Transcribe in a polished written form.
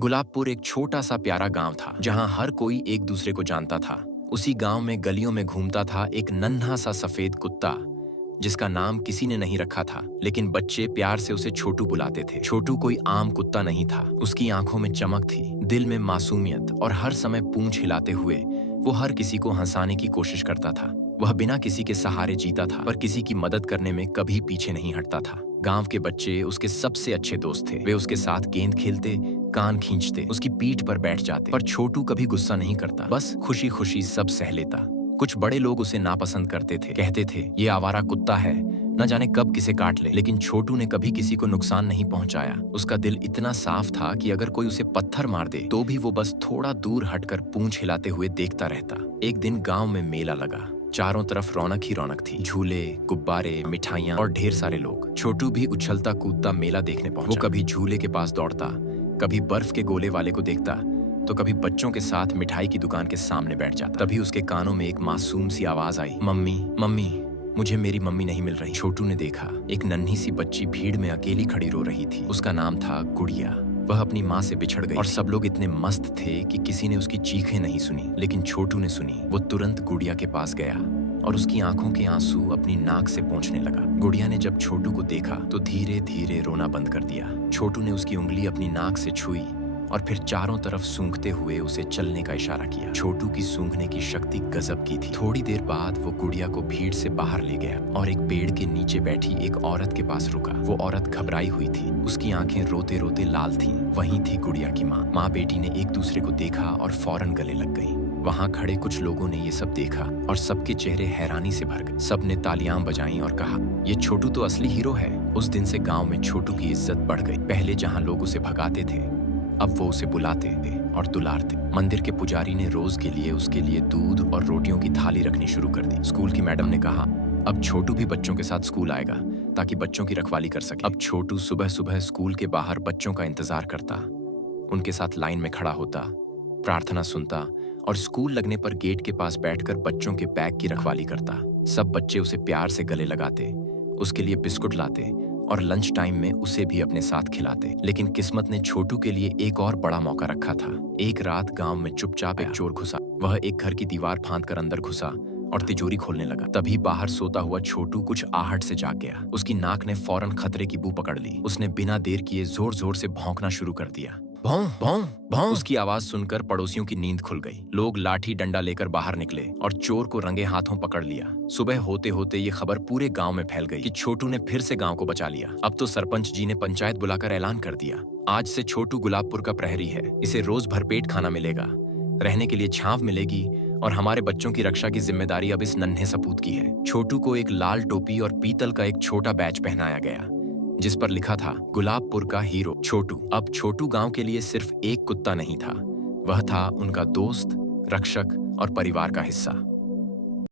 गुलाबपुर एक छोटा सा प्यारा गांव था जहां हर कोई एक दूसरे को जानता था। उसी गांव में गलियों में घूमता था एक नन्हा सा सफेद कुत्ता जिसका नाम किसी ने नहीं रखा था, लेकिन बच्चे प्यार से उसे छोटू बुलाते थे। छोटू कोई आम कुत्ता नहीं था। उसकी आंखों में चमक थी, दिल में मासूमियत, और हर समय पूंछ हिलाते हुए वो हर किसी को हंसाने की कोशिश करता था। वह बिना किसी के सहारे जीता था, पर किसी की मदद करने में कभी पीछे नहीं हटता था। गांव के बच्चे उसके सबसे अच्छे दोस्त थे। वे उसके साथ गेंद खेलते, कान खींचते, उसकी पीठ पर बैठ जाते। पर छोटू कभी गुस्सा नहीं करता, बस खुशी खुशी सब सह लेता। कुछ बड़े लोग उसे नापसंद करते थे, कहते थे ये आवारा कुत्ता है, न जाने कब किसे काट ले। लेकिन छोटू ने कभी किसी को नुकसान नहीं पहुंचाया। उसका दिल इतना साफ था कि अगर कोई उसे पत्थर मार दे तो भी वो बस थोड़ा दूर हटकर पूंछ हिलाते हुए देखता रहता। एक दिन गांव में मेला लगा। चारों तरफ रौनक ही रौनक थी। झूले, गुब्बारे, मिठाइयाँ और ढेर सारे लोग। छोटू भी उछलता कूदता मेला देखने पहुंचा। वो कभी झूले के पास दौड़ता, कभी बर्फ के गोले वाले को देखता, तो कभी बच्चों के साथ मिठाई की दुकान के सामने बैठ जाता। तभी उसके कानों में एक मासूम सी आवाज आई, मम्मी मम्मी, मुझे मेरी मम्मी नहीं मिल रही। छोटू ने देखा, एक नन्ही सी बच्ची भीड़ में अकेली खड़ी रो रही थी। उसका नाम था गुड़िया। वह अपनी माँ से बिछड़ गई और सब लोग इतने मस्त थे कि किसी ने उसकी चीखें नहीं सुनी, लेकिन छोटू ने सुनी। वो तुरंत गुड़िया के पास गया और उसकी आंखों के आंसू अपनी नाक से पोंछने लगा। गुड़िया ने जब छोटू को देखा तो धीरे धीरे रोना बंद कर दिया। छोटू ने उसकी उंगली अपनी नाक से छुई और फिर चारों तरफ सूंघते हुए उसे चलने का इशारा किया। छोटू की सूंघने की शक्ति गजब की थी। थोड़ी देर बाद वो गुड़िया को भीड़ से बाहर ले गया और एक पेड़ के नीचे बैठी एक औरत के पास रुका। वो औरत घबराई हुई थी, उसकी आंखें रोते रोते लाल थीं। वहीं थी गुड़िया की माँ बेटी ने एक दूसरे को देखा और फौरन गले लग गईं। वहां खड़े कुछ लोगों ने ये सब देखा और सबके चेहरे हैरानी से भर गए। सबने तालियां बजाईं और कहा, ये छोटू तो असली हीरो है। उस दिन से गांव में छोटू की इज्जत बढ़ गई। पहले जहां लोग उसे भगाते थे, अब वो उसे बुलाते थे और दुलारते। मंदिर के पुजारी ने रोज के लिए उसके लिए दूध और रोटियों की थाली रखनी शुरू कर दी। स्कूल की मैडम ने कहा, अब छोटू भी बच्चों के साथ स्कूल आएगा ताकि बच्चों की रखवाली कर सके। अब छोटू सुबह सुबह स्कूल के बाहर बच्चों का इंतजार करता, उनके साथ लाइन में खड़ा होता, प्रार्थना सुनता और स्कूल लगने पर गेट के पास बैठकर बच्चों के बैग की रखवाली करता। सब बच्चे उसे प्यार से गले लगाते, उसके लिए बिस्कुट लाते और लंच टाइम में उसे भी अपने साथ खिलाते। लेकिन किस्मत ने छोटू के लिए एक और बड़ा मौका रखा था। एक रात गांव में चुपचाप एक चोर घुसा। वह एक घर की दीवार फांदकर अंदर घुसा और तिजोरी खोलने लगा। तभी बाहर सोता हुआ छोटू कुछ आहट से जाग गया। उसकी नाक ने फौरन खतरे की बू पकड़ ली। उसने बिना देर किए जोर जोर से भौंकना शुरू कर दिया। भौं भौं भौं। उसकी आवाज सुनकर पड़ोसियों की नींद खुल गई। लोग लाठी डंडा लेकर बाहर निकले और चोर को रंगे हाथों पकड़ लिया। सुबह होते होते ये खबर पूरे गांव में फैल गई कि छोटू ने फिर से गांव को बचा लिया। अब तो सरपंच जी ने पंचायत बुलाकर ऐलान कर दिया, आज से छोटू गुलाबपुर का प्रहरी है। इसे रोज भरपेट खाना मिलेगा, रहने के लिए छांव मिलेगी और हमारे बच्चों की रक्षा की जिम्मेदारी अब इस नन्हे सपूत की है। छोटू को एक लाल टोपी और पीतल का एक छोटा बैच पहनाया गया जिस पर लिखा था, गुलाबपुर का हीरो छोटू। अब छोटू गांव के लिए सिर्फ एक कुत्ता नहीं था, वह था उनका दोस्त, रक्षक और परिवार का हिस्सा।